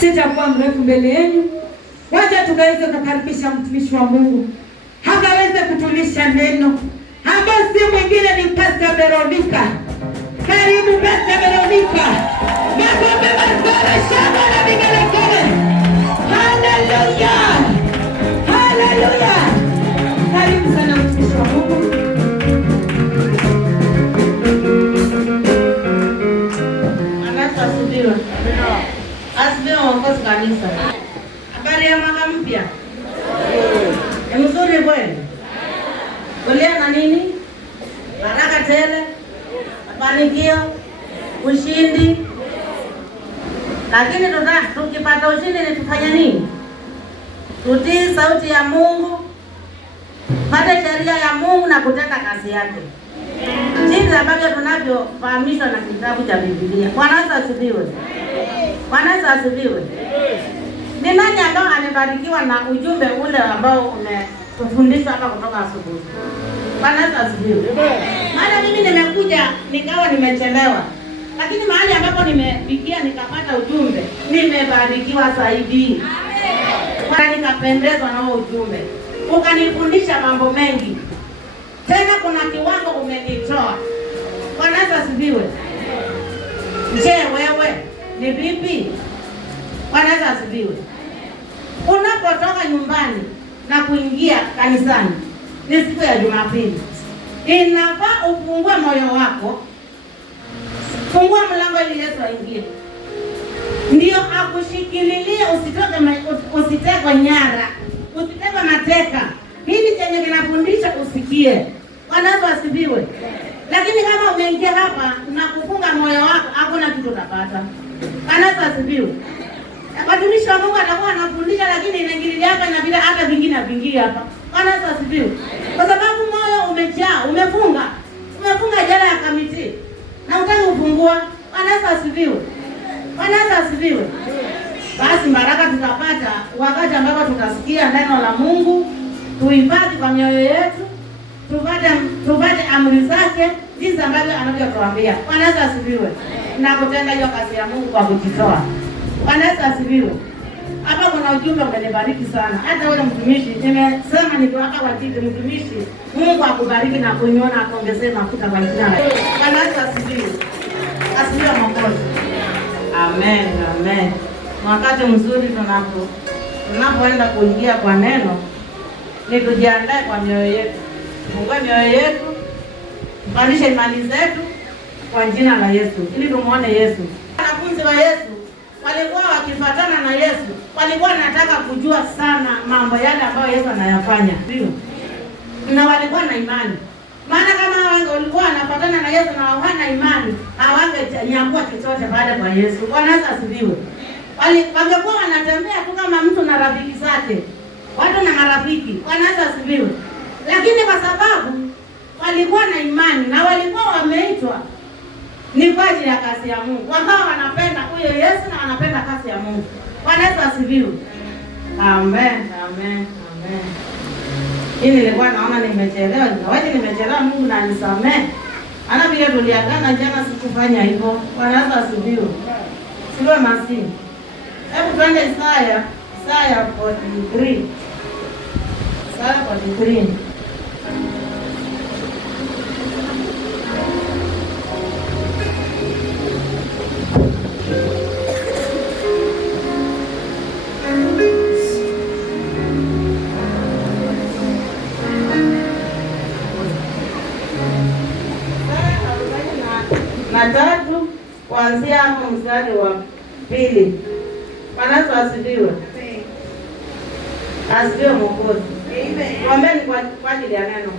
Sitakuwa mrefu mbele yenu. Wacha tukaweze kukaribisha mtumishi wa Mungu hakaweze kutulisha neno ambayo si mwingine ni Pastor Veronica. Karibu Pastor Veronica. Makombe mazuri, shangwe na vigelegele. Haleluya, haleluya. Karibu sana mtumishi wa Mungu. Asifiwe. Asifiwe waongozi kanisa. Habari ya mwaka mpya. Ni mzuri kweli. Kulia na nini? Baraka tele, mafanikio, ushindi. Lakini tukipata ushindi ni tufanye nini? Tutii sauti ya Mungu, pate sheria ya Mungu na kutenda kazi yake. Jinsi ambavyo tunavyofahamishwa na kitabu cha Biblia. Bwana asifiwe. Bwana asifiwe. Ni nani ambao amebarikiwa na ujumbe ule ambao umefundishwa hapa kutoka asubuhi? Bwana asifiwe. Maana mimi nimekuja nikawa nimechelewa. Lakini mahali ambapo nimefikia nikapata ujumbe, nimebarikiwa zaidi. Amen. Nikapendezwa na ujumbe. Ukanifundisha mambo mengi. Tena kuna kiwango umenitoa. Bwana asifiwe. Je, wewe ni vipi? Bwana asifiwe. Unapotoka nyumbani na kuingia kanisani, ni siku ya Jumapili, inafaa ufungue moyo wako. Fungua mlango ili Yesu aingie. Ndio akushikililie, usitekwe nyara, usitekwe mateka. Hili chenye kinafundisha usikie. Bwana asifiwe. Lakini kama umeingia hapa na kufunga moyo wako, hakuna kitu utapata. Bwana asifiwe. Watumishi wa Mungu atakuwa anafundisha, lakini inaingililia hapa na bila hata vingine vingi hapa. Bwana asifiwe. Kwa sababu moyo umejaa, umefunga jela ya kamiti na utaki kufungua. Bwana asifiwe. Bwana asifiwe. Basi baraka tutapata wakati ambapo tutasikia neno la Mungu, tuibaki kwa mioyo yetu, tupate amri zake jinsi ambavyo anavyotuambia. Bwana asifiwe. Na kutenda hiyo kazi ya Mungu kwa kujitoa. Bwana asifiwe. Hapa kuna ujumbe umenibariki sana. Hata wewe mtumishi, nimesema niko hapa kwa ajili mtumishi. Mungu akubariki na kuniona akuongezee mafuta kwa jina la Yesu. Bwana asifiwe. Asifiwe Mwokozi. Amen, amen. Wakati mzuri tunapoenda kuingia kwa neno, ni tujiandae kwa mioyo yetu. Fungue mioyo yetu, tupandishe imani zetu kwa jina la Yesu, ili tumuone Yesu. Wanafunzi wa Yesu walikuwa wakifuatana na Yesu, walikuwa wanataka kujua sana mambo yale ambayo Yesu anayafanya. Na walikuwa na imani. Maana kama walikuwa wanafuatana na Yesu na hawana imani, hawangenyakua chochote baada kwa Yesu. Bwana asifiwe. Wangekuwa wanatembea tu kama mtu na rafiki zake. Watu na marafiki. Bwana asifiwe. Lakini kwa sababu walikuwa na imani na walikuwa wameitwa ni kwa ajili ya kazi ya Mungu, wakawa wanapenda huyo Yesu na wanapenda kazi ya Mungu. Bwana asifiwe. Amen, amen, amen. Hii nilikuwa naona nimechelewa, nimechelewa, Mungu na nisamehe. Ana vile tuliagana jana sikufanya hivyo. Bwana asifiwe. Siwe masini. Hebu twende Isaya 43. Isaya 43. Na tatu kuanzia hapo mstari wa 2. Bwana asifiwe. Asifiwe Mwokozi. Amen. Kwa ajili ya neno.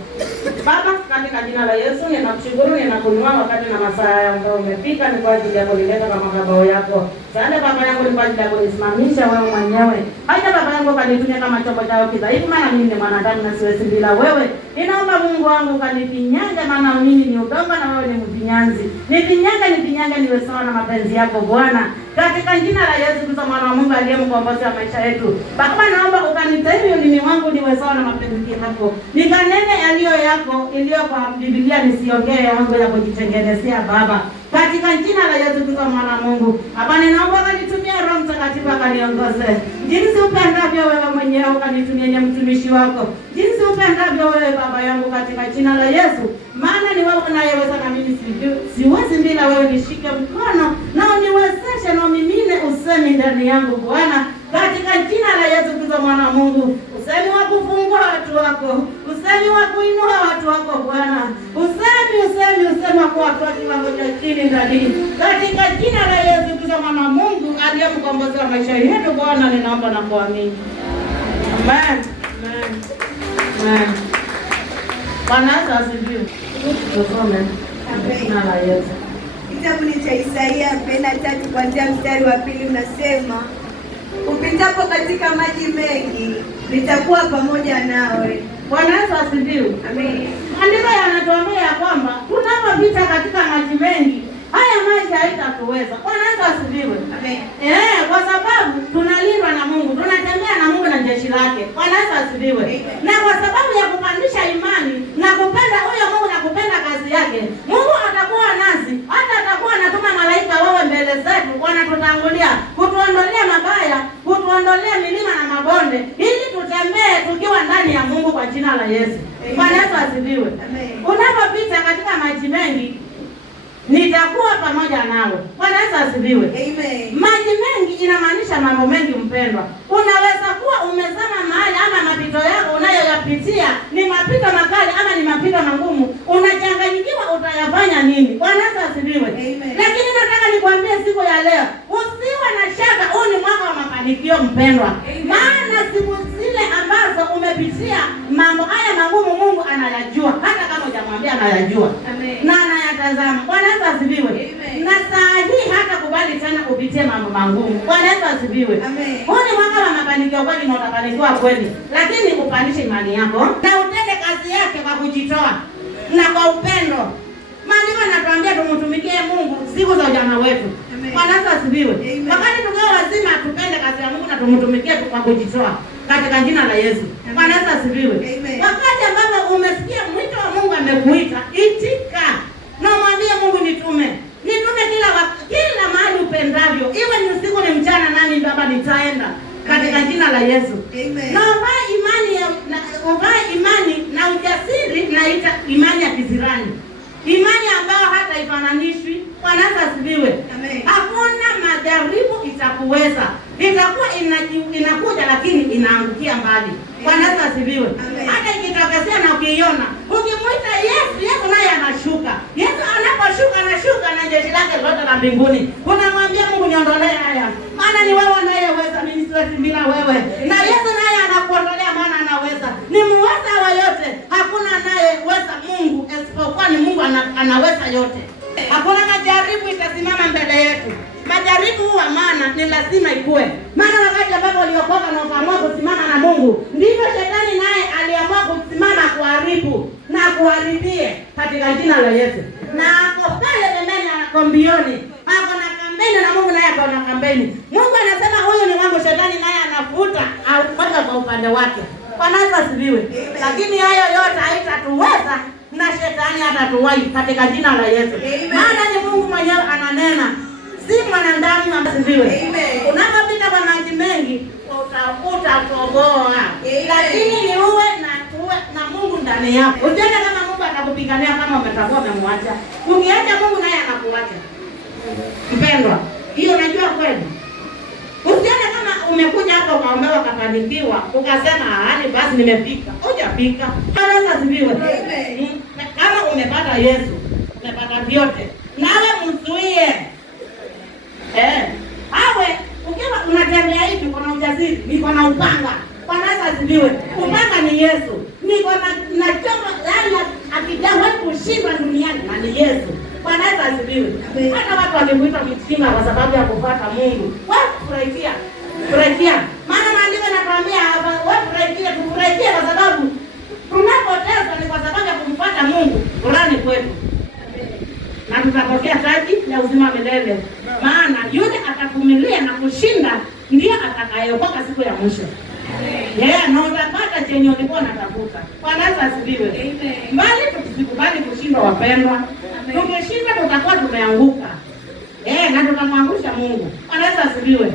Baba, katika jina la Yesu ninakushukuru, ninakuinua wakati na masaa ambayo umefika, ni kwa ajili ya kulileta kwa madhabahu yako. Asante Baba yangu, ni kwa ajili ya kunisimamisha wewe mwenyewe. Acha Baba yangu kanitumia kama chombo chako kidhaifu, maana mimi ni mwanadamu na siwezi bila wewe. Ninaomba Mungu wangu kanifinyange, maana mimi ni udongo na wewe ni mfinyanzi. Nifinyange niwe sawa na mapenzi yako Bwana. Katika jina la Yesu Kristo mwana wa Mungu aliye mkombozi wa maisha yetu. Baba naomba ukanitahiri ulimi wangu niwe sawa na mapenzi yako. Nikanene yaliyo yako, iliyo kwa Biblia, nisiongee yangu ya kujitengenezea Baba. Katika jina la Yesu Kristo mwana wa Mungu. Baba ninaomba kanitumia Roho Mtakatifu akaniongoze jinsi upendavyo wewe mwenyewe, ukanitumie mtumishi wako jinsi upendavyo wewe Baba yangu, katika jina la Yesu. Maana ni wewe unayeweza na mimi siwezi bila wewe. Nishike mkono na uniwezeshe na umimine usemi ndani yangu Bwana, katika jina la Yesu Kristo mwana wa Mungu. Usemi wa kufungua watu wako, usemi wa kuinua watu wako Bwana, usemi wa kuwatoa kiwango cha chini ndani, katika jina la Yesu Kristo mwana wa Mungu aliye mkombozi wa maisha yetu Bwana, ninaomba na kuamini. Amen. Amen. Amen. Bwana asifiwe. Tusome. Jina la Yesu. Kitabu ni cha Isaia 43 kuanzia mstari wa 2 unasema, upitapo katika maji mengi nitakuwa pamoja nawe. Bwana asifiwe. Amen. Andiko yanatuambia kwamba tunapopita katika maji mengi, haya maji haitatuweza. Bwana asifiwe. Amen. Kwa sababu tunalindwa na Mungu, tunatembea na Mungu na jeshi lake. Bwana asifiwe. Na kwa sababu ya kupandisha imani na kupenda huyo Mungu na kupenda kazi yake, Mungu atakuwa nasi, hata atakuwa anatuma malaika wawe mbele zetu, wanatutangulia kutuondolea mabaya, kutuondolea milima na mabonde, ili tutembee tukiwa ndani ya Mungu kwa jina la Yesu. Bwana asifiwe. Unapopita katika maji mengi, nitakuwa pamoja nawe. Bwana asifiwe. Amen. Maji mengi inamaanisha mambo mengi mpendwa. Unaweza kuwa umezama mahali, ama mapito yako unayoyapitia ni mapito makali ama ni mapito magumu, unachanganyikiwa utayafanya nini? Bwana asifiwe. Lakini nataka nikwambie siku ya leo, usiwe na shaka, huu ni mwaka wa mafanikio mpendwa. Maana siku zile ambazo umepitia mambo haya magumu, Mungu anayajua, hata kama hujamwambia anayajua. Na anayatazama. Bwana asifiwe. Na saa hii hata kubali tena upitie mambo magumu. Bwana asifiwe. Huu ni mwaka wa mafanikio kweli, na utafanikiwa kweli, lakini upandishe imani yako na utende kazi yake kwa kujitoa na kwa upendo. Maandiko yanatuambia tumtumikie Mungu siku za ujana wetu. Bwana asifiwe. Wakati tukiwa wazima tupende kazi ya Mungu na tumtumikie kwa kujitoa katika jina la Yesu. Bwana asifiwe. Wakati ambapo umesikia mwito wa Mungu amekuita, itika na mwambie Mungu, nitume kila mahali upendavyo, iwe ni usiku ni mchana, nami Baba nitaenda katika jina la Yesu. Na uvae imani na ujasiri, na imani ya kizirani, imani ambayo hata ifananishwi. Bwana asifiwe. Hakuna majaribu itakuweza, itakuwa inakuja lakini inaangukia mbali. Bwana asifiwe. Hata ikitokezea na ukiiona, ukimwita Yesu naye anashuka. Yesu anashuka na jeshi lake lote la mbinguni. Unamwambia Mungu, niondolee haya, maana ni wewe unayeweza, mimi siwezi bila wewe. Na Yesu naye anakuondolea, maana anaweza. Ni muweza wa yote, hakuna anayeweza Mungu isipokuwa ni Mungu, anaweza yote. Hakuna majaribu itasimama mbele yetu. Majaribu huwa maana ni lazima ikue. Maana wakati ambapo uliokoka na ukaamua kusimama na Mungu, ndivyo shetani naye aliamua kusimama kuharibu na kuharibie katika jina la Yesu. Na ako pale pembeni na mbioni, ako na kampeni, na Mungu naye ako na kampeni. Mungu anasema huyu ni wangu, shetani naye anafuta au kwenda kwa upande wake. Bwana asifiwe. Lakini hayo yote haitatuweza na shetani hatatuwahi katika jina la Yesu. Maana ni Mungu mwenyewe ananena, si mwanadamu. Asifiwe. Unapopita kwa maji mengi utatoboa, lakini ni uwe na Mungu ndani yako. Usione kama Mungu atakupigania kama umetakuwa umemwacha. Ukiacha Mungu naye anakuacha. Mpendwa, hiyo unajua kweli? Usione kama umekuja hapa ukaombewa ukafanikiwa, ukasema hali basi nimefika. Hujafika. Bwana asifiwe. Kama umepata Yesu, umepata vyote. Nawe mzuie. Awe ukiwa unatembea hivi kuna ujasiri, niko na upanga. Bwana asifiwe. Upanga ni Yesu. Niko na chombo, yaani akijawahi kushindwa duniani na ni Yesu. Bwana asifiwe. Hata watu walimuita mjinga kwa sababu ya kufuata Mungu. Wewe furahia. Maana maandiko yanatuambia hapa, wewe tufurahie kwa sababu tunapoteza ni kwa sababu ya kumfuata Mungu. Qurani kwetu. Na tutapokea taji ya uzima milele. Maana yule atavumilia na kushinda ndiye atakayeokoka siku ya mwisho. Na utapata chenye ulikuwa unatafuta. Bwana asifiwe. Mbali tusikubali kushindwa wapendwa. Tukishindwa tutakuwa tumeanguka. Na tutamwangusha Mungu. Bwana Yesu asifiwe.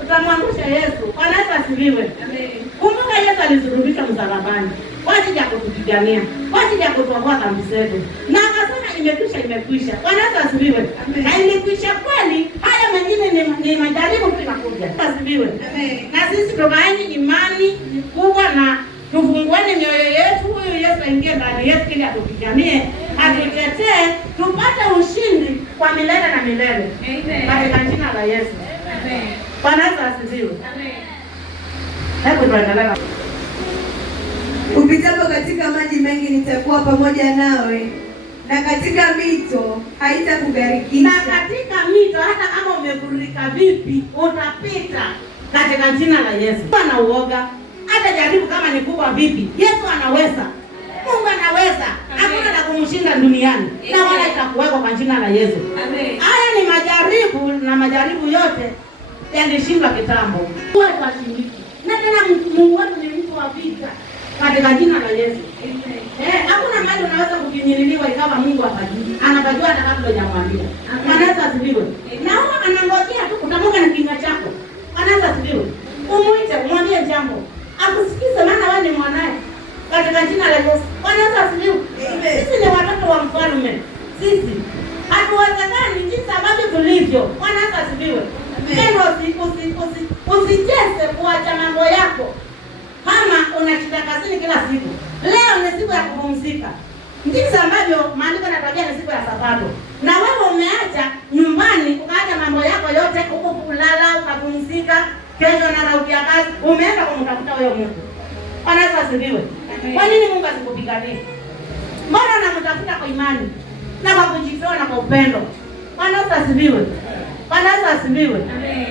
Tutamwangusha Yesu. Bwana Yesu asifiwe. Kumbuka Yesu alisulubishwa msalabani kwa ajili ya kutupigania, kwa ajili ya kutuokoa dhambi zetu. Na akasema imekwisha. Bwana Yesu asifiwe. Na imekwisha kweli. Haya mengine ni majaribu tu yanakuja. Asifiwe. Na sisi tukaeni imani kubwa na tufungueni mioyo yetu, huyu Yesu aingie ndani yetu ili atupiganie, atutetee, tupate ushindi kwa milele na milele. Katika jina la Yesu. Bwana Yesu asifiwe. Hebu tuendelee. Upitapo katika maji mengi nitakuwa pamoja nawe, na katika mito haitakugarikisha. Na katika mito hata kama umefurika vipi utapita katika jina la Yesu. Ana uoga hata jaribu kama ni kubwa vipi, Yesu anaweza. Mungu anaweza. Hakuna la kumshinda duniani. Na wala itakuwekwa kwa jina la Yesu. Haya ni majaribu, na majaribu yote yalishindwa kitambo. Kwa twashindiki. Na tena Mungu wetu ni mtu wa vita katika jina la Yesu. Hakuna mahali unaweza kufinyililiwa ikawa Mungu hapajui. Anapajua hata kabla hujamwambia. Bwana Yesu asifiwe. Na huwa anangojea tu kutamka na kinywa chako. Bwana Yesu asifiwe. Umuite, umwambie jambo. Akusikize maana wewe ni mwanae. Katika jina la Yesu. Bwana Yesu asifiwe. Sisi ni watoto wa mfalme. Sisi hatuwezekani jinsi ambavyo tulivyo. Bwana Yesu asifiwe. Neno usijeze kuacha mambo yako. Kama unashida kazini kila siku, leo ni siku ya kupumzika. Jinsi ambavyo maandiko yanatabia ni siku ya Sabato. Na wewe umeacha nyumbani, ukaacha mambo yako yote, huko kulala, ukapumzika, kesho naraukia kazi, umeenda kumtafuta wewe Mungu. Bwana Yesu asifiwe. Kwa nini Mungu asikupiganie? Mbona unamtafuta kwa imani na kwa kujitoa na kwa upendo? Bwana Yesu asifiwe. Bwana Yesu asifiwe.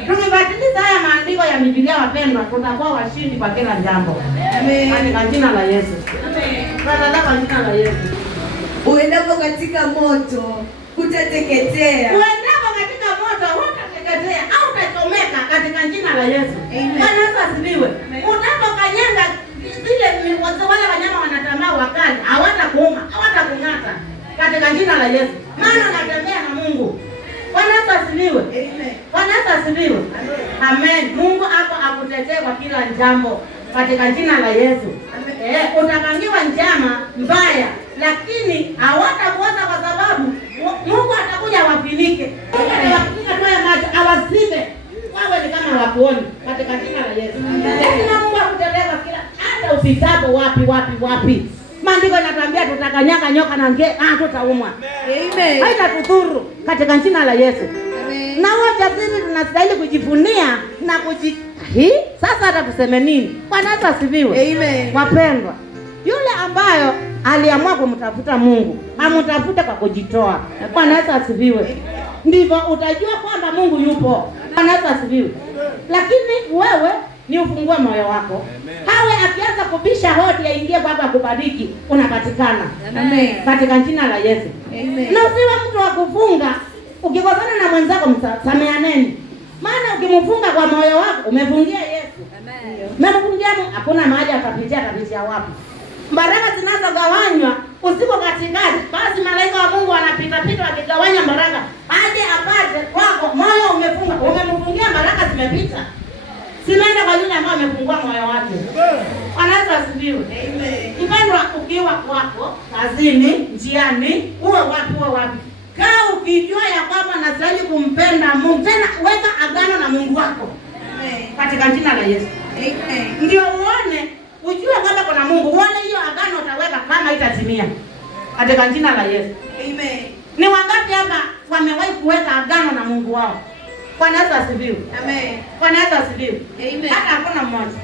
Tukifuatilia haya maandiko ya Biblia wapendwa, tutakuwa washindi kwa kila jambo. Katika jina la Yesu. Kwa jina la Yesu. Uendapo katika moto hutateketea. Uendapo katika moto hutateketea au utachomeka katika jina la Yesu. Bwana Yesu asifiwe. Unapokanyaga zile wale wanyama wanatamaa wakali, hawatakuuma, hawatakung'ata katika jina la Yesu. Maana unatembea na Mungu. Bwana Yesu asifiwe. Bwana Yesu asifiwe. Amen. Mungu hapo akutetee kwa kila jambo katika jina la Yesu. Utapangiwa njama mbaya, lakini hawatakuona kwa sababu Mungu atakuja wafinike. Mungu atawafunika tu macho, awasibe. Wawe ni kama wakuoni katika jina la Yesu. Lazima Mungu akutetee kwa kila, hata upitapo wapi. Maandiko yanatuambia tutakanyaga nyoka na nge, tutaumwa. Amen. Haitatudhuru katika jina la Yesu. Amen. Na wote sisi tunastahili kujivunia na sasa hata tuseme nini? Bwana Yesu asifiwe. Amen. Wapendwa, yule ambayo aliamua kumtafuta Mungu, amtafute kwa kujitoa. Bwana Yesu asifiwe. Ndivyo utajua kwamba Mungu yupo. Bwana Yesu asifiwe. Lakini wewe ni ufungue moyo wako. Hawe akianza kubisha hodi aingie Baba akubariki, unapatikana. Amen. Katika jina la Yesu. Amen. Na usiwe mtu wa kufunga. Ukikosana na mwenzako sameaneni. Maana ukimfunga kwa moyo wako umefungia Yesu. Amen. Umefungia Mungu, hakuna mahali atapitia wapi. Baraka zinazogawanywa usipo katikati, basi malaika wa Mungu wanapita wakigawanya baraka. Aje apate kwako, moyo umefunga, umemfungia baraka zimepita. Simeenda kwa yule ambaye amefungua moyo wake. Bwana Yesu asifiwe. Amen. Mpendwa, ukiwa kwako, kazini, njiani, uwe wapi. Kaa ukijua ya kwamba nastahili kumpenda Mungu. Tena weka agano na Mungu wako. Amen. Katika jina la Yesu. Amen. Ndio ujue kwamba kuna Mungu. Uone hiyo agano utaweka kama itatimia. Katika jina la Yesu. Amen. Ni wangapi hapa wamewahi kuweka agano na Mungu wao? Bwana Yesu asifiwe. Amen. Bwana Yesu asifiwe. Amen. Hata hakuna mmoja.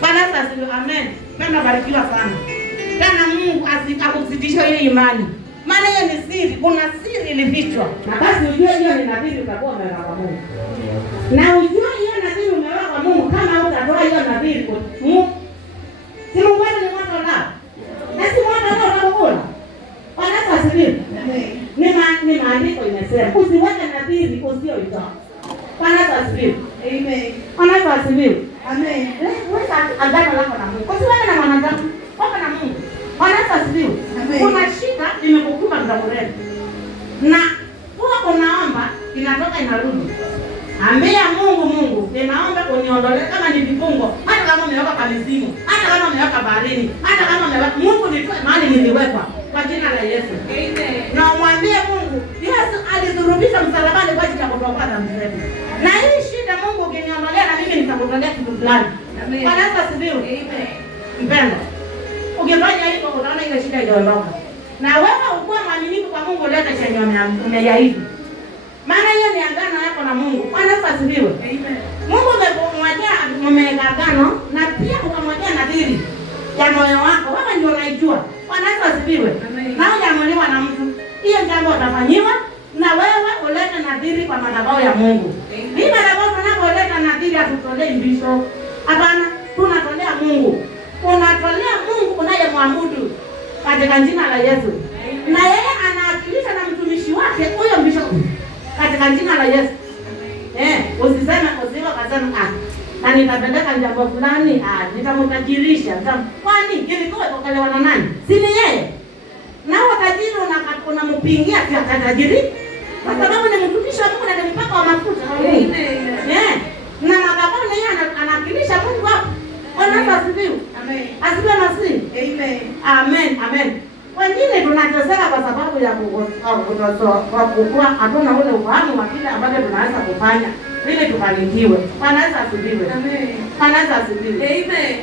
Bwana Yesu asifiwe. Amen. Mimi barikiwa sana. Tena Mungu akuzidishe hiyo imani. Maana hiyo ni siri, kuna siri ilifichwa. Na basi ujue hiyo ni nadhiri utakuwa umeweka kwa Mungu. Na ujue hiyo nadhiri umeweka kwa Mungu kama utatoa hiyo nadhiri kwa Mungu. Si Mungu ni moto la. Na si moto la utakula. Bwana Yesu asifiwe. Ni maandiko imesema usiweke nadhiri usioitoa. Bwana Yesu asifiwe. Amen. Bwana Yesu asifiwe. Amen. Weka agano lako na Mungu. Usiweke na mwanadamu, weka na Mungu. Bwana Yesu asifiwe. Kuna shida imekukumba muda mrefu. Na huwa unaomba inatoka inarudi. Ambia Mungu, Mungu, ninaomba uniondolee kama ni vifungo, hata kama umeweka kamizimu, hata kama umeweka baharini, hata kama umeweka, Mungu nitoe mahali niliwekwa kwa jina la Yesu. Amen. Na umwambie Mungu, Yesu alizurubisha msalabani kwa ajili ya kutuokoa dhambi zetu. Na hii shida Mungu ukiniondolea na mimi nitakutolea kitu fulani. Amen. Bwana Yesu asifiwe. Amen. Mpendo, ukifanya hivyo utaona ile shida itaondoka. Na wewe ukuwa mwaminifu kwa Mungu, leta chenye umeyaahidi. Maana hiyo ni agano yako na Mungu. Bwana Yesu asifiwe. Amen. Mungu umemwekea agano na pia ukamwekea nadhiri ya moyo wako. Wewe ndio unaijua. Bwana Yesu asifiwe. Na hujaamriwa na mtu. Hiyo jambo utafanyiwa na wewe ulete nadhiri kwa madhabahu ya Mungu. Hii madhabahu tunapoleta nadhiri hatutolei mbisho. Hapana, tunatolea Mungu. Unatolea Mungu unayemwabudu katika jina la Yesu. Na yeye anaakilisha na mtumishi wake huyo mbisho katika jina la Yesu. Usiseme usiwa kasema na nitapeleka jambo fulani, nitamtajirisha. Kwani ilikuwa tokelewa na nani? Si ni yeye? Na utajiri unampingia kwa tajiri kwa sababu ni mtumishi wa Mungu na ni mpaka wa mafuta. Na madhabahu ni yeye anawakilisha Mungu hapo. Bwana asifiwe. Amen. Asifiwe nasi. Amen. Amen. Amen. Wengine tunateseka kwa sababu ya kukua hatuna ule ufahamu wa kile ambacho tunaweza kufanya ili tufanikiwe. Bwana asifiwe. Amen. Bwana asifiwe. Amen.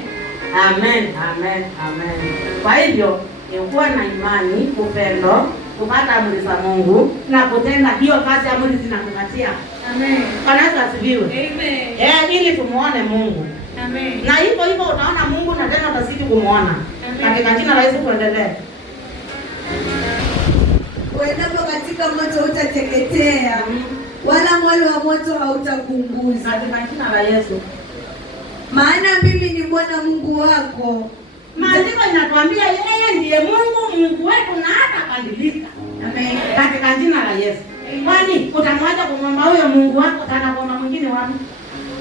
Amen. Amen. Amen. Kwa hivyo ni kuwa na imani, upendo, kupata amri za Mungu na kutenda hiyo kazi amri zinakupatia. Amen. Bwana asifiwe. Amen. Ili tumuone Mungu. Amen. Na hivyo hivyo utaona Mungu na tena utazidi kumuona. Katika jina la Yesu tuendelee. Uendapo katika moto utateketea, wala mwali wa moto hautakuunguza. Katika jina la Yesu. Maana mimi ni Bwana Mungu wako. Maandiko inatuambia yeye ndiye Mungu wetu na hata badilika. Amen. Katika jina la Yesu. Kwani utamwacha kumwomba huyo Mungu wako tena kuomba mwingine wapi?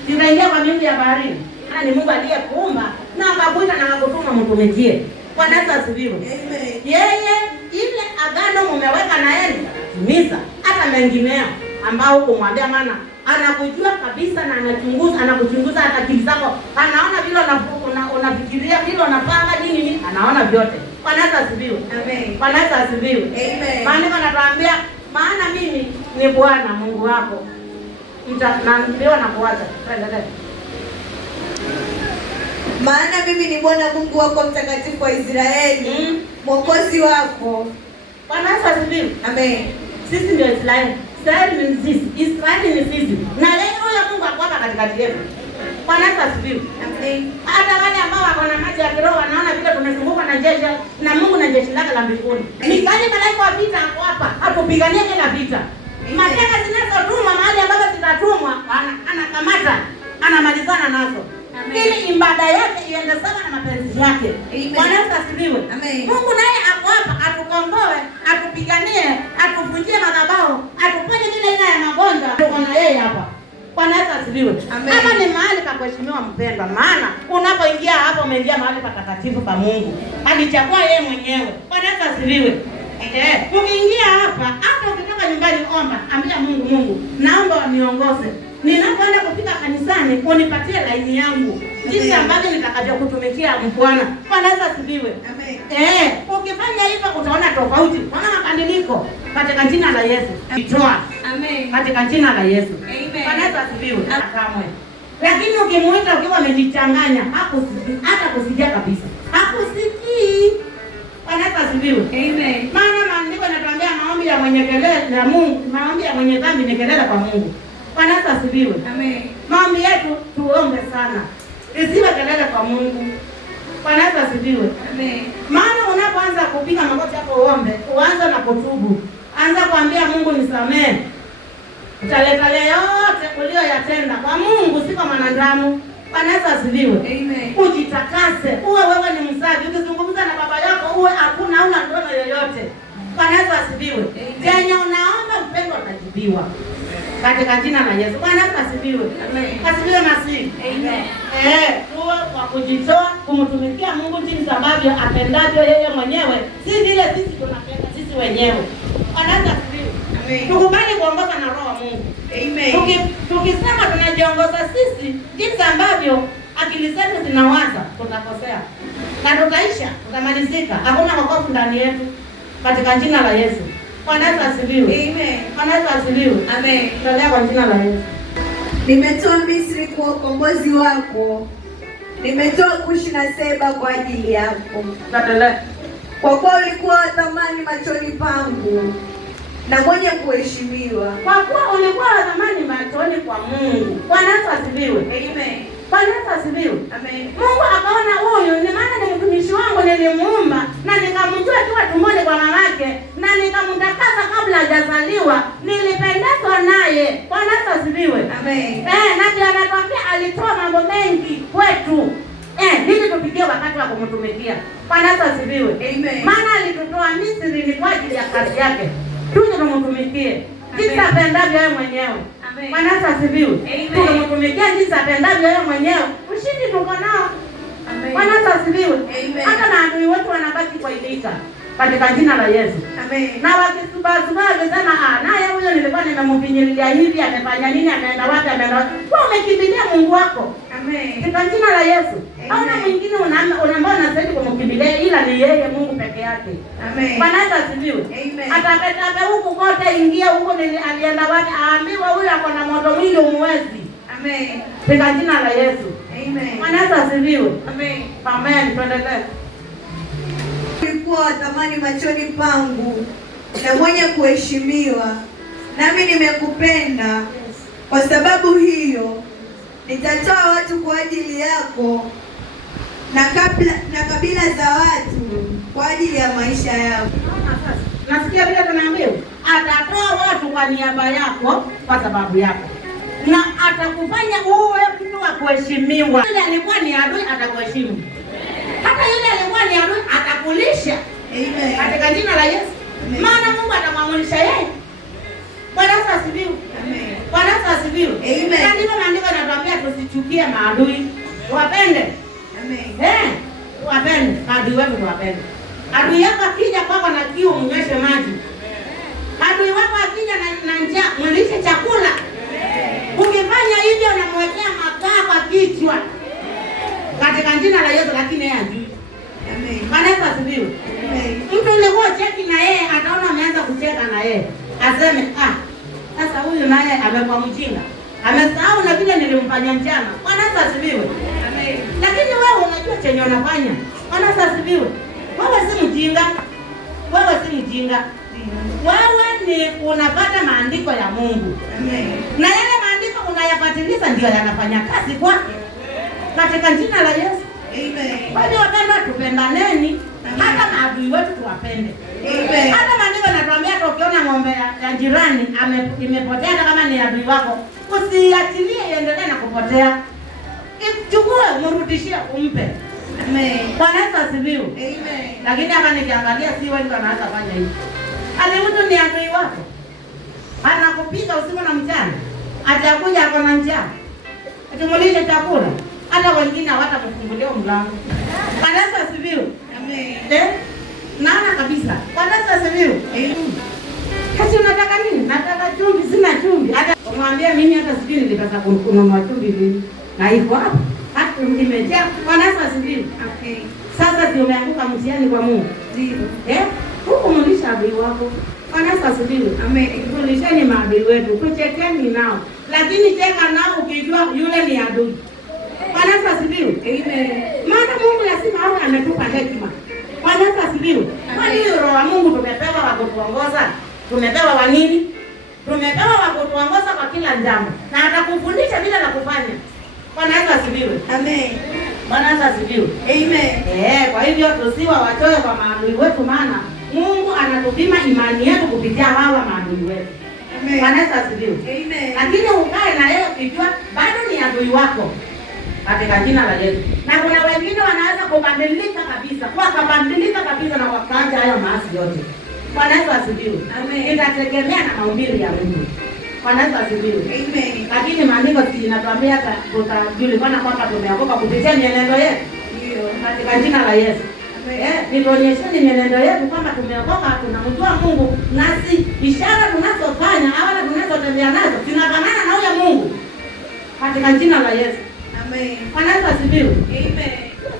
Tutaingia kwa miungu ya baharini. Ni Mungu aliyekuumba na akakuita na akakutuma mtumikie. Bwana Yesu asifiwe. Amen. Yeye ile agano umeweka na yeye timiza hata mengineo ambao kumwambia, maana anakujua kabisa na anakuchunguza hata akili zako. Anaona vile unafikiria, vile unapanga nini, anaona vyote. Bwana Yesu asifiwe. Amen. Bwana Yesu asifiwe. Amen. Maana anatuambia, maana mimi ni Bwana Mungu wako. Ndio na kuacha. Maana mimi ni Bwana Mungu wako mtakatifu wa Israeli, Mwokozi wako. Bwana Yesu asifiwe. Amen. Sisi ndio Israeli. Israeli ni sisi. Israeli ni sisi. Na leo huyo Mungu ako hapa katikati yetu. Bwana Yesu asifiwe. Amen. Hata wale ambao wako na macho ya kiroho wanaona vile tumezunguka na jeshi na Mungu na jeshi lake la mbinguni. Ni kali malaika wa vita hapo hapa. Atupiganie kila vita. Mateka zinazotumwa mahali ambapo zitatumwa, anakamata, anamalizana nazo. Ili ibada yake iende sawa na mapenzi yake. Bwana Yesu asifiwe. Mungu naye ako hapa atukomboe, atupiganie, atuvunjie madhabahu, atuponye kile aina ya magonjwa. Tuko na yeye hapa. Bwana Yesu asifiwe. Hapa ni mahali pa kuheshimiwa mpendwa, maana unapoingia hapa umeingia mahali patakatifu pa Mungu. Alichagua yeye mwenyewe. Bwana Yesu asifiwe. Ukiingia hapa, hata ukitoka nyumbani omba, ambia Mungu, Mungu, naomba uniongoze. Ninapoenda kufika kanisani, unipatie laini yangu. Jinsi ambavyo nitakavyokutumikia Bwana. Bwana Yesu asifiwe. Amen. Ukifanya hivyo utaona tofauti. Utaona mabadiliko katika jina la Yesu. Itoa. Amen. Katika jina la Yesu. Amen. Bwana Yesu asifiwe. Kamwe. Lakini ukimuita ukiwa umejichanganya, hata kusikia kabisa. Hakusikii. Bwana Yesu asifiwe. Amen. Maana maandiko yanatuambia maombi ya mwenye kelele na Mungu, maombi ya mwenye dhambi ni kelele kwa Mungu. Bwana Yesu asifiwe. Amen. Maombi yetu tuombe sana. Isiwe kelele kwa Mungu. Bwana Yesu asifiwe. Amen. Maana unapoanza kupiga magoti hapo uombe, uanze na kutubu. Anza kuambia Mungu nisamehe. Utaleta yote uliyoyatenda kwa Mungu, si kwa mwanadamu. Bwana Yesu asifiwe. Amen. Ujitakase, uwe wewe ni msafi. Ukizungumza na baba yako uwe hakuna ndono yoyote. Bwana Yesu asifiwe. Yenye unaomba mpendo atajibiwa. Katika jina la Yesu. Bwana Yesu asifiwe. Amen. Asifiwe Masihi. Amen. Tuwe kwa kujitoa kumtumikia Mungu jinsi ambavyo apendavyo yeye mwenyewe. Si vile sisi tunapenda sisi wenyewe. Bwana Yesu asifiwe. Amen. Tukubali kuongozwa na Roho wa Mungu. Amen. Tukisema tunajiongoza sisi jinsi ambavyo akili zetu zinawaza, tutakosea. Na tutaisha, tutamalizika. Hakuna wokovu ndani yetu katika jina la Yesu. Bwana Yesu asifiwe. Amen. Bwana Yesu asifiwe. Amen. Tunalia kwa jina la Yesu. Nimetoa Misri kwa ukombozi wako. Nimetoa Kushi na Seba kwa ajili yako. Tuendelee. Kwa kuwa ulikuwa wa thamani machoni pangu na mwenye kuheshimiwa. Kwa kuwa ulikuwa wa thamani machoni kwa Mungu. Bwana Yesu asifiwe. Amen. Bwana Yesu asifiwe. Amen. Mungu akaona huyu ni maana ni mtumishi wangu, nilimuumba na nikamjua akiwa tumboni kwa mamake na nikamtakasa kabla hajazaliwa, nilipendezwa naye. Bwana Yesu asifiwe. Amen. Na ndio anatuambia alitoa mambo mengi kwetu. Nili tupigie wakati wa kumtumikia. Bwana Yesu asifiwe. Amen. Maana alitutoa Misri ni kwa ajili ya kazi yake. Tuje tumtumikie jinsi apendavyo yeye mwenyewe. Amen. Bwana Yesu asifiwe. Tumtumikie jinsi apendavyo yeye mwenyewe. Ushindi tuko nao. Amen. Bwana Yesu asifiwe. Hata maadui wetu wanabaki kuaibika katika jina la Yesu. Amen. Na wakisubazuba wakisema naye huyo nilikuwa nimemfinyilia hivi, amefanya nini, ameenda wapi, ameenda wapi. Wewe umekimbilia Mungu wako. Amen. Katika jina la Yesu. Hauna mwingine unaambao unastahili kumkimbilia ila ni yeye Mungu peke yake. Amen. Bwana Yesu asifiwe. Amen. Atapeta huku kote, ingia huko alienda wapi, aambiwa huyu ako na moto mwingi umwezi. Amen. Katika jina la Yesu. Amen. Bwana Yesu asifiwe. Amen. Amen. Tuendelee. Ulikuwa wa thamani machoni pangu na mwenye kuheshimiwa, nami nimekupenda. Kwa sababu hiyo nitatoa watu kwa ajili yako na kabila za watu kwa ajili ya maisha yako. Nasikia vile tunaambiwa atatoa watu kwa niaba yako kwa sababu yako, na atakufanya uwe mtu wa kuheshimiwa. Yule alikuwa ni adui atakuheshimu. Hata yule alikuwa ni adui atakulisha. Amen. Katika jina la Yesu. Amen. Maana Mungu atamwamulisha yeye. Bwana Yesu asifiwe. Amen. Bwana Yesu asifiwe. Amen. Na ndivyo maandiko yanatuambia tusichukie maadui. Wapende. Amen. Wapende. Adui wetu tuwapende. Adui yako akija kwako na kiu mnyweshe maji. Adui wako akija na njaa mlishe chakula. Ukifanya hivyo unamwekea makaa kwa kichwa. Katika jina la Yesu, lakini yeye ajui. Amen. Bwana Yesu asifiwe. Amen. Mtu ulikuwa cheki na yeye ataona ameanza kucheka na yeye. Aseme sasa huyu naye amekuwa mjinga. Amesahau na vile nilimfanya mchana. Bwana Yesu asifiwe. Amen. Lakini wewe unajua chenye unafanya. Bwana Yesu asifiwe. Wewe si mjinga. Wewe si mjinga. Wewe ni unapata maandiko ya Mungu. Amen. Na yale maandiko unayafuatilia ndio yanafanya kazi kwake. Katika jina la Yesu. Amen. Kwa hiyo wapendwa, tupendaneni. Hata maadui wetu tuwapende. Amen. Hata maandiko yanatuambia hata ukiona ng'ombe ya jirani imepotea, hata kama ni adui wako, usiachilie iendelee na kupotea. Ichukue, mrudishie, umpe. Amen. Bwana Yesu asifiwe. Amen. Lakini hapa nikiangalia si wengi wanaweza fanya hivi. Ali mtu ni adui wako. Anakupika usiku na mchana. Atakuja hapo na njaa. Tumulishe chakula. Hata wengine hawatakufungulia mlango. Bwana Yesu asifiwe. Amen. Naona kabisa. Bwana Yesu asifiwe. Kasi unataka nini? Nataka chumvi, sina chumvi. Hata umwambia mimi hata sijui nilipata kununua chumvi lini. Na iko hapo. Hata nimejaa. Bwana Yesu asifiwe. Okay. Sasa si umeanguka mtihani kwa Mungu. Ndio. Huko mlisha adui wako. Bwana Yesu asifiwe. Amen. Kulisheni maadui wetu. Kuchekeni nao. Lakini cheka nao ukijua yule ni adui. Bwana Yesu asifiwe. Amen. Maana Mungu lazima awe ametupa hekima. Bwana Yesu asifiwe. Kwa hiyo Roho wa Mungu tumepewa wa kutuongoza. Tumepewa wa nini? Tumepewa wa kutuongoza kwa kila jambo. Na atakufundisha vile la kufanya. Bwana Yesu asifiwe. Amen. Bwana Yesu asifiwe. Amen. Kwa hivyo tusiwa watoe kwa maadui wetu, maana Mungu anatupima imani yetu kupitia hawa maadui wetu. Amen. Bwana Yesu asifiwe. Amen. Lakini ukae na yeye ukijua bado ni adui wako. Katika jina la Yesu. Na kuna wengine wanaweza kubadilika kabisa. Wakabadilika kabisa na wakaacha hayo maasi yote. Bwana Yesu asifiwe. Amen. Itategemea na mahubiri ya Mungu. Bwana Yesu asifiwe. Amen. Lakini maandiko yanatuambia tutajulikana kwamba tumeokoka kupitia mienendo yetu. Ndio. Katika jina la Yesu. Nituonyesheni mienendo yetu kwamba tumeokoka, tunamjua Mungu, nasi ishara tunazofanya au tunazotembea nazo zinafanana na huyo Mungu, katika jina la Yesu. Amen. Bwana asifiwe. Amen.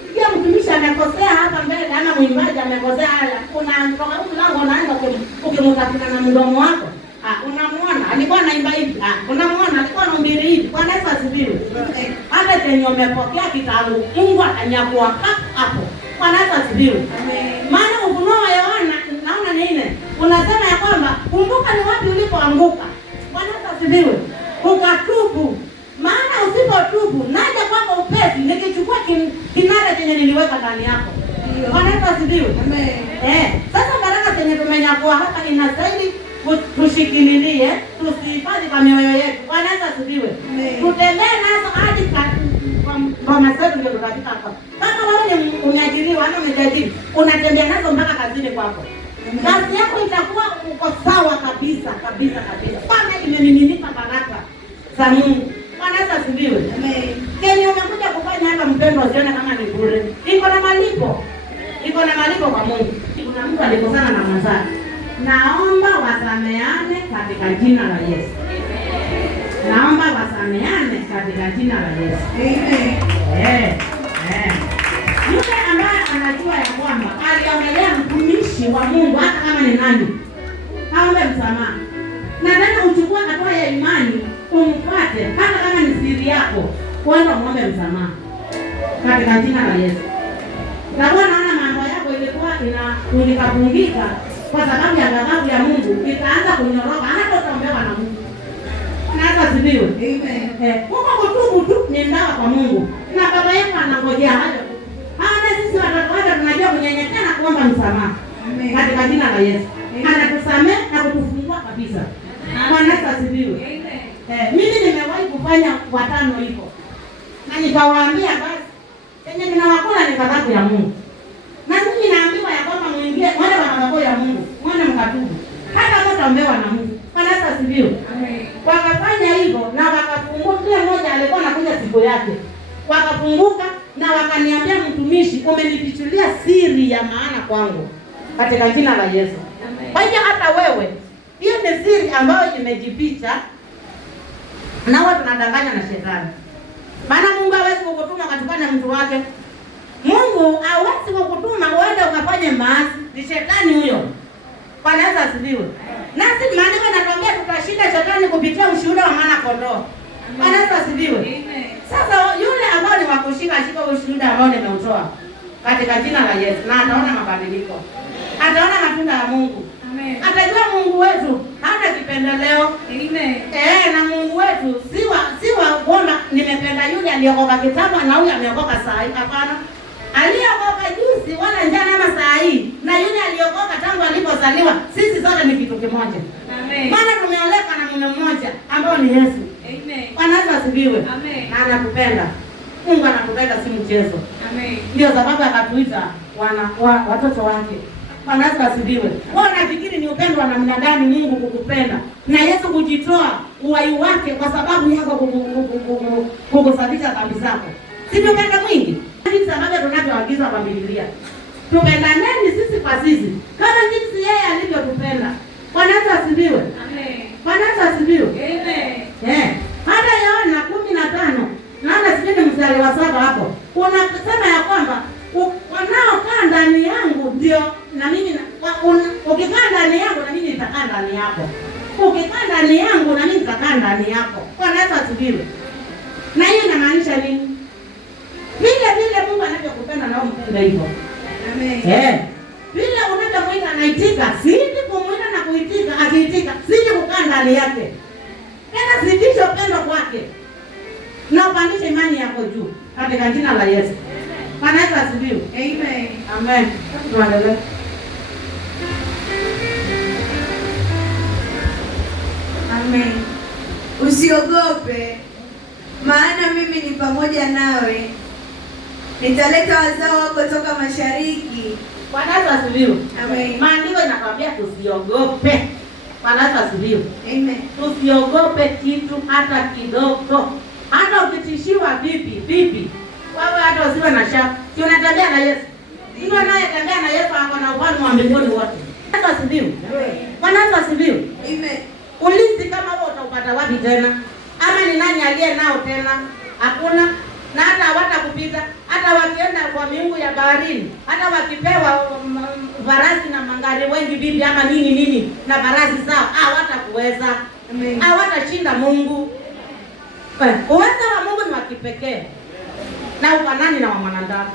Sikia mtumishi amekosea hapa mbele, ama mwimbaji amekosea haya, unatoka huko lango unaanza ukimtafuta na mdomo wako. Unamuona alikuwa anaimba hivi. Unamuona alikuwa anahubiri hivi. Bwana asifiwe. Hata kenye umepokea kitabu, Mungu atanyakua hapo. Bwana asifiwe. Amen. Maana Ufunuo wa Yohana naona nini? Unasema ya kwamba kumbuka ni wapi ulipoanguka. Bwana asifiwe. Ukatubu. Maana usipotubu naja kwako upesi nikichukua kinara chenye niliweka ndani yako. Bwana asifiwe. Amen. Sasa baraka zenye tumenyakua hapa inastahili tushikililie, tusihifadhi kwa mioyo yetu. Bwana asifiwe. Tutembee nazo hadi kwa masafu ndio tutafika hapa. Kama wewe ni umeajiriwa ama umeajiri, unatembea nazo mpaka kazini kwako. Kazi yako itakuwa uko sawa kabisa. Bwana imemiminika baraka za Mungu. Bwana asifiwe. Amen. Kenye umekuja kufanya hapa mpendwa, usione kama ni bure. Iko na malipo kwa Mungu. Kuna mtu alikosana na mwenzake. Naomba wasameane katika jina la Yesu. Naomba wasameane katika jina la Yesu. Amen. Yule ambaye anajua ya kwamba aliongelea mtumishi wa Mungu, hata kama ni nani, aombe msamaha. Na tena uchukue hatua ya imani, umfuate hata kama ni siri yako, kwanza muombe msamaha katika jina la Yesu. Na naona mambo yako ilikuwa inapungika kwa sababu ya ghadhabu ya Mungu, itaanza kunyoroka, hata utaombewa na Mungu. Na asifiwe. Amen. Huko kutubu tu ni ndawa kwa Mungu. Na baba yetu anangojea hayo. Hata sisi watoto wake tunajua kunyenyekea na kuomba msamaha. Amen. Katika jina la Yesu. Anatusamehe na kutufungua kabisa. Bwana asifiwe. Amen. Mimi nimewahi kufanya 5 hivyo. Na nikawaambia basi, yenye ninawakula ni ghadhabu ya Mungu. Na mimi naambiwa ya kwamba mwingie wale wanawako ya Mungu, mwende mkatubu. Hata mtaombewa na Mungu. Bwana asifiwe. Amen. Wakafanya hivyo na wakafunguka. Kila mmoja alikuwa anakuja siku yake. Wakafunguka na wakaniambia, mtumishi, umenifichulia siri ya maana kwangu katika jina la Yesu. Amen. Kwa hiyo hata wewe, hiyo ni siri ambayo imejificha na watu tunadanganya na shetani. Maana Mungu hawezi kukutuma katikana mtu wake. Mungu hawezi kukutuma uende ukafanye maasi. Ni shetani huyo. Bwana asifiwe. Nasi maandiko yanatuambia tutashinda shetani kupitia ushuhuda wa mwana kondoo. Bwana asifiwe. Amen. Sasa yule ambao ni wakushika ushuhuda ambao nimeutoa katika jina la Yesu, na ataona mabadiliko. Ataona matunda ya Mungu. Amen. Atajua Mungu wetu hana kipendeleo. Amen. Na Mungu wetu siwa kwamba nimependa yule aliyeokoka kitambo na huyu ameokoka saa hii. Hapana. Aliyeokoka juzi wala jana ama saa hii na yule aliyeokoka tangu alipozaliwa, sisi sote ni kitu kimoja. Amen. Maana tumeoleka na mume mmoja ambao ni Yesu. Amen. Bwana asifiwe. Amen. Na anatupenda. Mungu anatupenda, si mchezo. Amen. Ndio sababu akatuita watoto wake. Bwana asifiwe. Wao nafikiri ni upendo wa namna gani Mungu kukupenda na Yesu kujitoa uhai wake kwa sababu yako kukusafisha dhambi zako. Si upendo mwingi? Hivi sababu tunavyoagizwa kwa Biblia. Tupendaneni sisi kwa sisi kama jinsi yeye alivyotupenda. Bwana asifiwe. Amen. Bwana asifiwe. Amen. Hata Yohana 15 naona sisi mstari wa 7 hapo. Unasema ya kwamba wanaokaa ndani yangu ndio na mimi ukikaa ndani yangu na mimi nitakaa ndani yako. Ukikaa ndani yangu na mimi nitakaa ndani yako. Bwana asifiwe. Na hiyo inamaanisha nini? Vile Mungu anavyokupenda na umpende hivyo. Amen. Vile unavyomuita anaitika, sisi kumuita na kuitika, akiitika, sisi kukaa ndani yake. Tena zidisha upendo kwake. Na upandishe imani yako juu katika jina la Yesu. Bwana asifiwe. Amen. Amen. Tuendelee. Amen. Usiogope, maana mimi ni pamoja nawe. Nitaleta wazao wako toka mashariki. Bwana asifiwe. Amen. Maandiko yanakwambia tusiogope. Bwana asifiwe. Amen. Tusiogope kitu hata kidogo. Hata ukitishiwa vipi? Wewe hata usiwe na shaka. Si unatembea na Yesu. Mtu anayetembea na Yesu ako na ufalme wa mbinguni wote. Yesu asifiwe. Bwana Yesu asifiwe. Amen. Ulinzi kama huo utaupata wapi tena? Ama ni nani aliye nao tena? Hakuna. Na hata hawatakupita, hata wakienda kwa miungu ya baharini, hata wakipewa farasi na mangari wengi bibi ama nini na farasi zao, hawatakuweza. Amen. Hawatashinda Mungu. Uwezo wa Mungu ni wa kipekee. Na ufanani na wa mwanadamu.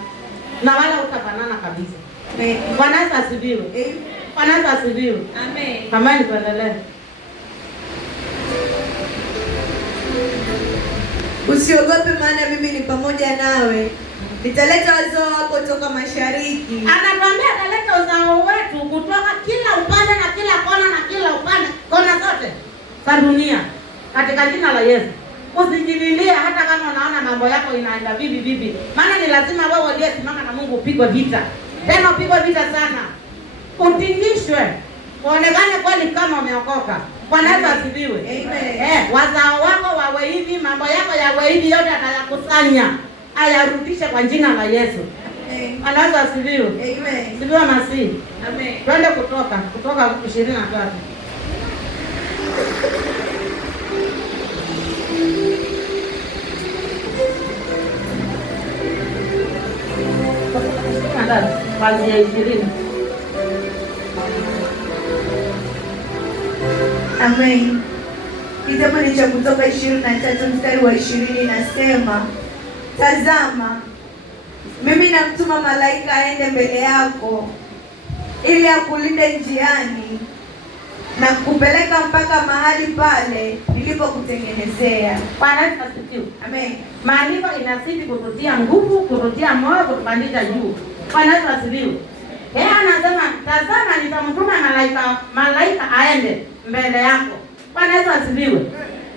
Na wala utafanana kabisa. Amen. Bwana Yesu asifiwe. Amen. Bwana Yesu asifiwe. Amen. Amani, tuendelee. Usiogope, maana mimi ni pamoja nawe. Nitaleta wazao wako toka mashariki. Anatuambia ataleta uzao wetu kutoka kila upande na kila kona na kila upande, kona zote za dunia, katika jina la Yesu. Usijililie hata kama unaona mambo yako inaenda vipi. Maana ni lazima wewe uliyesimama na Mungu upigwe vita. Tena upigwe vita sana. Utingishwe. Uonekane kweli kama umeokoka. Bwana Yesu asifiwe. Amen. Wazao wako wawe hivi, mambo yako yawe hivi, yote atayakusanya, ayarudishe kwa jina la Yesu. Amen. Bwana Yesu asifiwe. Amen. Sifiwe Masihi. Amen. Twende kutoka 23. Kuanzia 20. Amen. Kitabu ni cha Kutoka 23 mstari wa 20 nasema, tazama, mimi namtuma malaika aende mbele yako ili akulinde njiani na kupeleka mpaka mahali pale nilipokutengenezea. Bwana Yesu asifiwe. Amen. Maandiko inasidi kututia nguvu, kututia moyo, kutupandisha juu. Bwana Yesu asifiwe. Yeye anasema, tazama nitamtuma malaika aende mbele yako. Bwana Yesu asifiwe.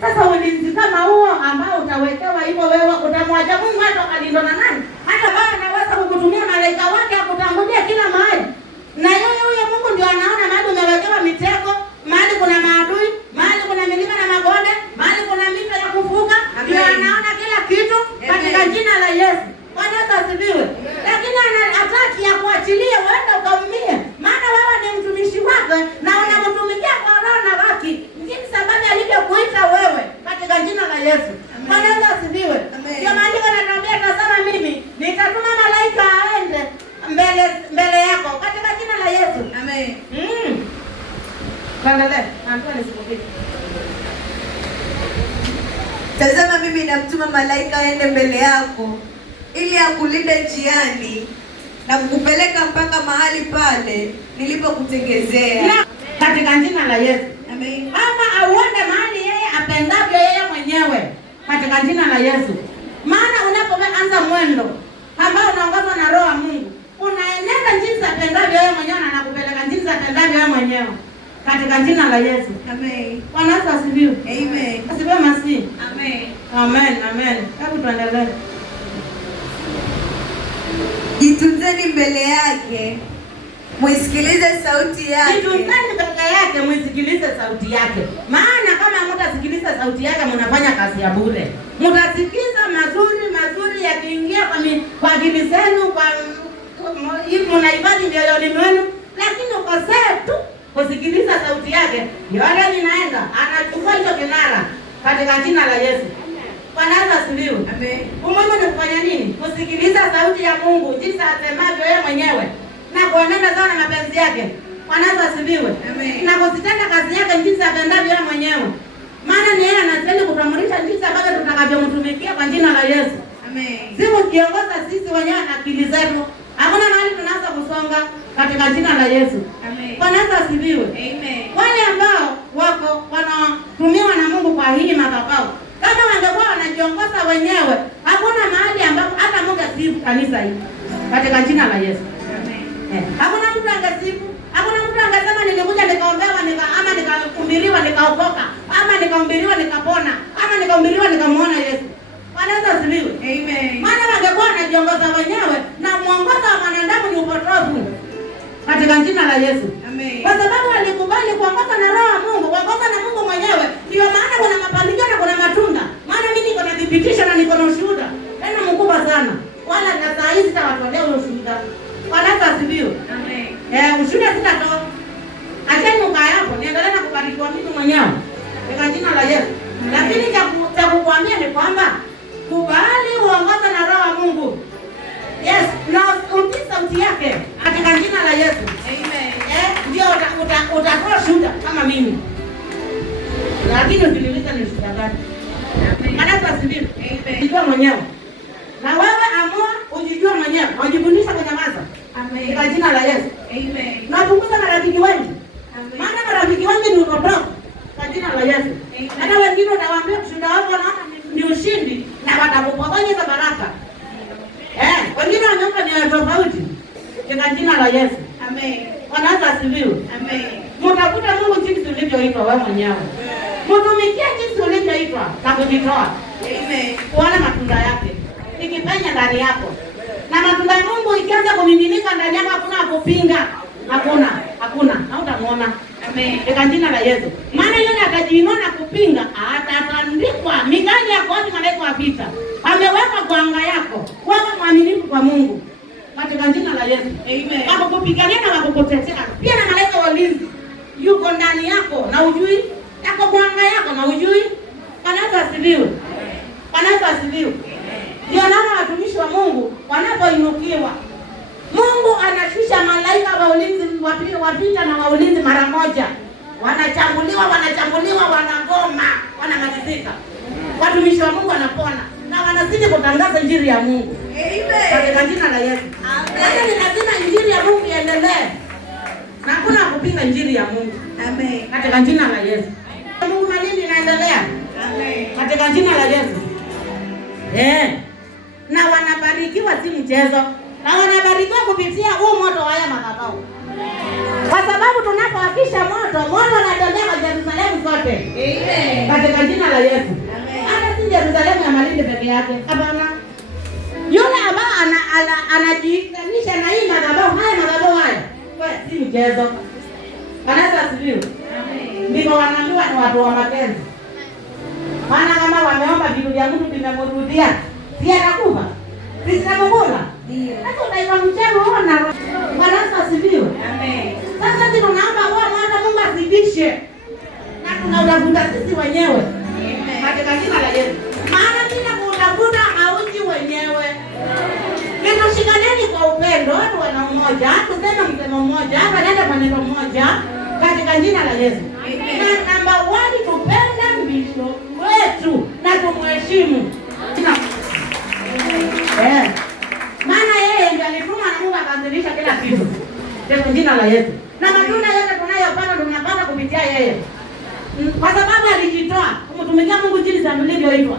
Sasa ulinzi kama huo ambao utawekewa hivyo, wewe utamwacha Mungu hata kalindwa na nani? Hata Bwana anaweza kukutumia malaika wake akutangulia kila mahali. Na yeye huyo Mungu ndio anaona mahali umewekewa mitego, mahali kuna maadui, mahali kuna milima na mabonde, mahali kuna mito ya kuvuka. Ndio anaona kila kitu katika jina la Yesu. Bwana Yesu asifiwe. Lakini anataka ya kuachilia uende ukaumie. Maana wewe ni mtumishi wake na unamtumikia kwa roho na haki. Jinsi ambavyo alivyokuita wewe katika jina la Yesu. Bwana Yesu asifiwe. Ndio maandiko yanatuambia, tazama mimi nitatuma malaika aende mbele yako katika jina la Yesu. Amen. Endelee. Naambiwa nisikupite. Tazama, mimi namtuma malaika aende mbele yako ili akulinde njiani na kukupeleka mpaka mahali pale nilipokutengezea. Katika jina la Yesu. Amen. Ama auende mahali yeye apendavyo yeye mwenyewe katika jina la Yesu. Maana unapoanza mwendo ambao unaongozwa na Roho wa Mungu, unaenenda jinsi apendavyo yeye mwenyewe na anakupeleka jinsi apendavyo yeye mwenyewe katika jina la Yesu. Amen. Bwana Yesu asifiwe. Amen. Asifiwe Masihi. Amen. Amen. Hebu tuendelee. Jitunzeni mbele yake, muisikilize sauti yake. Jitunzeni mbele yake, muisikilize sauti yake. Maana kama mtasikiliza sauti yake, mnafanya kazi ya bure. Mtasikiza mazuri yakiingia kwa akili zenu, kwa mnahifadhi mioyoni mwenu, lakini ukosea tu kusikiliza sauti yake, yale inaenda anachukua hicho kinara katika jina la Yesu. Bwana Yesu asifiwe. Amen. Umuhimu ni kufanya nini? Kusikiliza sauti ya Mungu jinsi asemavyo yeye mwenyewe na kuenenda sawa na mapenzi yake. Bwana Yesu asifiwe. Amen. Na kuzitenda kazi yake jinsi apendavyo yeye mwenyewe. Maana ni yeye anastahili kutambulisha jinsi ambavyo tutakavyomtumikia kwa jina la Yesu. Amen. Sisi kiongoza sisi wenyewe na akili zetu. Hakuna mahali tunaanza kusonga katika jina la Yesu. Amen. Bwana Yesu asifiwe. Amen. Wale ambao wako wanatumiwa na Mungu kwa hii madhabahu, kama wangekuwa wanajiongoza wenyewe, hakuna mahali ambapo hata Mungu asifu kanisa hili katika jina la Yesu. Amen. Hakuna mtu angesifu, hakuna mtu angesema nilikuja nikaombewa ama nikahubiriwa nikaokoka, ama nikahubiriwa nikapona, ama nikahubiriwa nikamuona Yesu. Bwana Yesu asifiwe. Amen. Maana wangekuwa wanajiongoza wenyewe na mwongozo wa mwanadamu ni upotovu katika jina la Yesu. Amen. Kwa sababu alikubali kuongoza na Roho wa Mungu, kuongoza na Mungu mwenyewe. Ndio maana kuna mafanikio na kuna matunda. Maana mimi niko na thibitisho na niko na ushuhuda tena mkubwa sana. Wala na saa hizi tawatolea ushuhuda. Bwana asifiwe. Amen. Ushuhuda sitatoa. Acheni ukae hapo, niendelee na kubarikiwa mimi mwenyewe. Kwa jina la Yesu. Lakini cha kukuambia ni kwamba kubali uongoze na Roho wa Mungu. Yes, na utii sauti yake katika jina la Yesu. Amen. Ndio utatoa shuhuda kama mimi. Lakini usiniulize ni shuhuda gani. Maana asifiwe. Amen. Jijua mwenyewe. Na wewe amua ujijue mwenyewe. Wajifundisha kunyamaza. Amen. Kwa jina la Yesu. Amen. Na punguza marafiki wengi. Amen. Maana marafiki wengi ni upotofu. Kwa jina la Yesu. Hata wengine utawaambia ushuhuda wako na ni ushindi na watakupokonya hizo baraka. Wengine wanyonga ni tofauti. Kwa jina la Yesu. Amen. Bwana asifiwe. Amen. Mtakuta Mungu jinsi ulivyoitwa wewe mwenyewe. Mtumikie jinsi ulivyoitwa na kujitoa. Amen. Kuona matunda yake. Ikipenya ndani yako. Na matunda ya Mungu ikianza kumiminika ndani yako hakuna kupinga. Hakuna. Hautamuona. Amen. Kwa jina la Yesu. Maana yule atajiinua na kupinga, atatandikwa migani ya koti malaika wa vita. Amewekwa kwa anga yako. Wewe mwaminifu kwa Mungu. Katika jina la Yesu. Amen. Baba kupigania na kukutetea. Pia na malaika wa ulinzi yuko ndani yako na ujui. Yako kwa anga yako na ujui. Bwana asifiwe. Bwana asifiwe. Ndio naona watumishi wa Mungu wanapoinukiwa, Mungu anashusha malaika wa ulinzi wa vita na wa ulinzi mara moja. Wanachambuliwa, wanagoma, wanamalizika. Watumishi wa Mungu wanapona na wanazidi kutangaza injili ya Mungu. Amen. Katika jina la Yesu. Amen. Ni lazima injili ya Mungu iendelee. Na hakuna kupinga injili ya Mungu. Amen. Katika jina la Yesu. Mungu malindi inaendelea. Amen. Katika jina la Yesu. Na wanabarikiwa si mchezo. Na wanabarikiwa kupitia huu moto wa haya madhabahu. Kwa sababu tunapowakisha moto unatembea kwa Yerusalemu zote. Amen. Katika jina la Yesu. Amen. Hata si Yerusalemu ya Malindi peke yake. Hapana. Yule ambaye anajiunganisha na hii madhabahu haya. Wewe si mchezo. Bwana asifiwe. Amen. Ndivyo wanaambiwa ni watu wa mapenzi. Maana kama wameomba vitu vya mtu vimemrudia, si atakufa. Sitamugula. Ndio. Sasa utaitwa mchawi uona. Bwana asifiwe. Amen. Sasa sisi tunaomba Bwana Mungu azidishe. Na tunautafuta sisi wenyewe. Amen. Katika jina la Yesu. Maana bila kutafuta hauji wenyewe. Shikaneni kwa upendo, watu wana umoja, tuseme msemo mmoja, hapa nenda kwa neno moja katika jina la Yesu. Amen. Na namba 1 tupende mbisho wetu na tumheshimu. Maana yeye ndiye alituma na Mungu akaanzilisha kila kitu. Kwa jina la Yesu. Na matunda yote tunayopata tunapata kupitia yeye. Kwa sababu alijitoa kumtumikia Mungu jinsi alivyoitwa.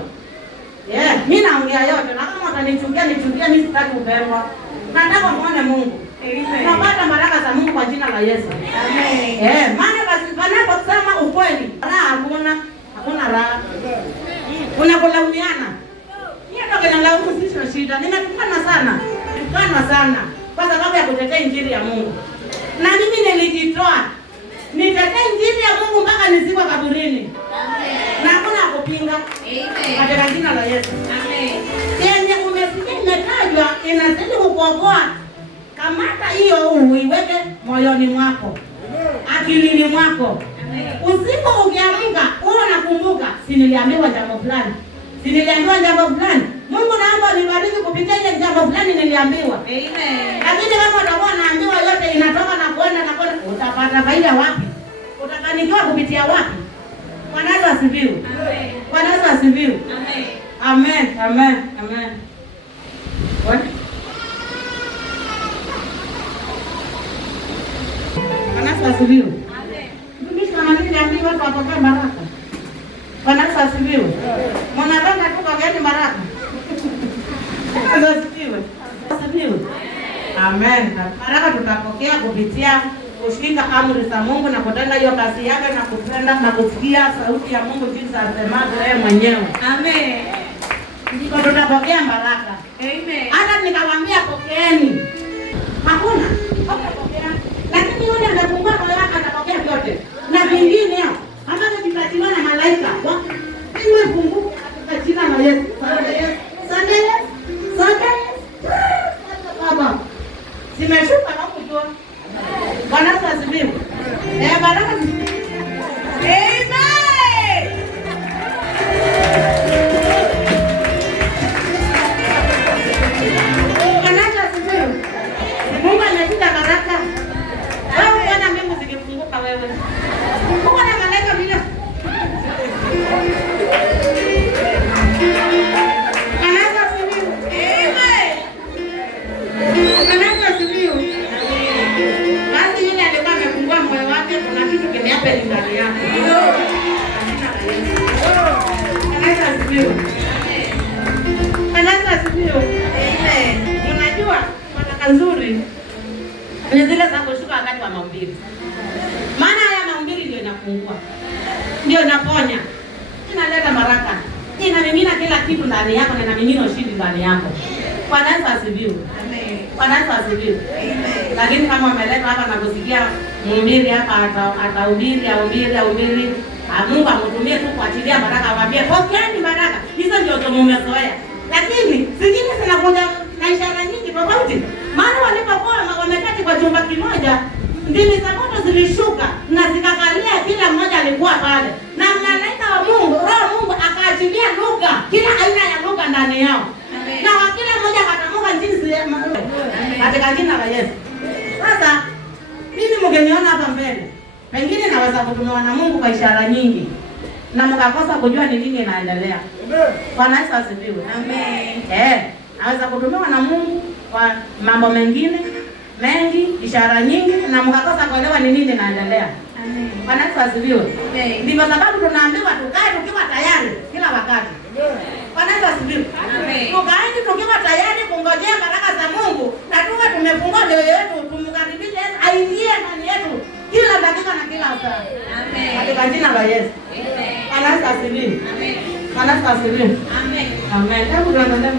Mimi naongea yote na kama utanichukia nichukia, mimi sitaki kupendwa. Nataka muone Mungu. Amen. Napata baraka za Mungu kwa jina la Yesu. Amen. Maana panaposema ukweli, raha hakuna raha. Unakulaumiana. Ndio ndio laumu sisi na shida. Nimetukana sana kwa sababu ya kutetea injili ya Mungu. Na mimi nilijitoa. Nitetee injili ya Mungu mpaka nizikwe kaburini. Amen. Na hakuna kupinga. Amen. Katika jina la Yesu. Amen. Yenye umesikia imetajwa inazidi kukuokoa. Kamata hiyo uiweke moyoni mwako. Akilini mwako. Amen. Usiku ukiamka unakumbuka, si niliambiwa jambo fulani. Mungu naomba nibariki kupitia ile jambo fulani niliambiwa. Amen. Lakini kama utakuwa unaambiwa yote inatoka na kwenda utapata faida wapi? Utafanikiwa kupitia wapi? Bwana asifiwe. Amen. Bwana asifiwe. Amen. Amen. Bwana asifiwe. Amen. Mtumishi wa Mungu ndiye watu wapokee baraka. Bwana asifiwe. Mwanadamu atukageni baraka. Bwana asifiwe. Asifiwe. Amen. Baraka tutapokea kupitia kushika amri za Mungu na kutenda hiyo kazi yake na kupenda na kusikia sauti ya Mungu jinsi asemavyo yeye mwenyewe. Amen. Ndiko tutapokea baraka. Amen. Hata nikawaambia pokeeni. Hakuna. Hapokea. Lakini yule anafungua moyo wake atapokea vyote. Na vingine ambavyo vitatiwa na malaika. Iwe funguka katika jina la Yesu. Asante Yesu. Baba. Simesha baraka nzuri ni zile za kushuka wakati wa mahubiri. Maana haya mahubiri ndio inafungua, ndio inaponya, inaleta baraka, inamimina kila kitu ndani yako na inamimina ushindi ndani yako. Bwana Yesu asifiwe. Amen. Bwana Yesu asifiwe. Amen. Lakini kama umeleta hapa na kusikia mhubiri hapa atahubiri, Mungu amtumie tu kuachilia baraka, awambie pokeeni baraka. Hizo ndio tumezoea. Lakini zingine zinakuja na ishara nyingi tofauti. Maana walipokuwa wameketi kwa chumba kimoja, ndimi za moto zilishuka na zikakalia kila mmoja alikuwa pale. Na malaika wa Mungu, Roho Mungu akaachilia lugha, kila aina ya lugha ndani yao. Amen. Na kila mmoja akatamka jinsi ya katika jina la Yesu. Sasa mimi mngeniona hapa mbele, pengine naweza kutumiwa na Mungu kwa ishara nyingi na mkakosa kujua ni nini inaendelea. Bwana Yesu asifiwe. Amen. Naweza kutumiwa na Mungu kwa mambo mengine mengi, ishara nyingi, na mkakosa kuelewa ni nini inaendelea. Amen. Bwana Yesu asifiwe. Amen. Ndivyo sababu tunaambiwa tukae tukiwa tayari kila wakati. Bwana Yesu asifiwe. Amen. Tukae tukiwa tayari kungojea baraka za Mungu, na tuwe tumefungua mioyo yetu tumkaribishe Yesu aingie ndani yetu kila dakika na kila saa. Amen. Katika jina la Yesu. Amen. Bwana Yesu asifiwe. Amen. Bwana Yesu asifiwe. Amen. Amen. Hebu tuangalie.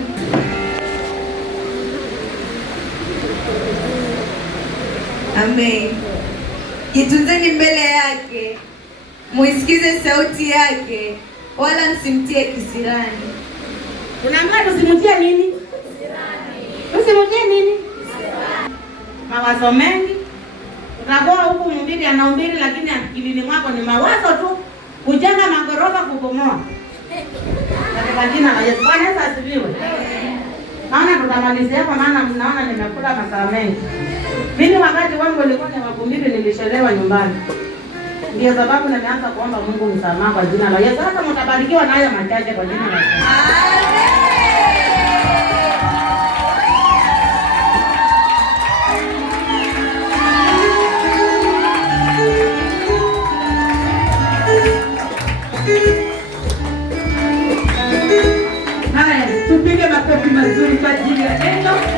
Amen. Jitunzeni mbele yake, muisikize sauti yake, wala msimtie kisirani. Unaambia tusimtie nini? Kisirani. Tusimtie nini? Kisirani. Mawazo mengi. Utakuwa huku mhubiri anahubiri, lakini akilini mwako ni mawazo tu, kujenga magorofa, kubomoa. Katika jina la Yesu. Bwana Yesu asifiwe. Naona tutamalizia hapa, maana mnaona nimekula masaa mengi. Mimi wakati wangu ulikuwa ni wakumbiri, nilishelewa nyumbani. Ndio sababu nimeanza kuomba Mungu msamaha kwa jina la Yesu. Sasa mtabarikiwa na haya machache kwa jina la Yesu. Haya, tupige makofi mazuri kwa ajili ya neno.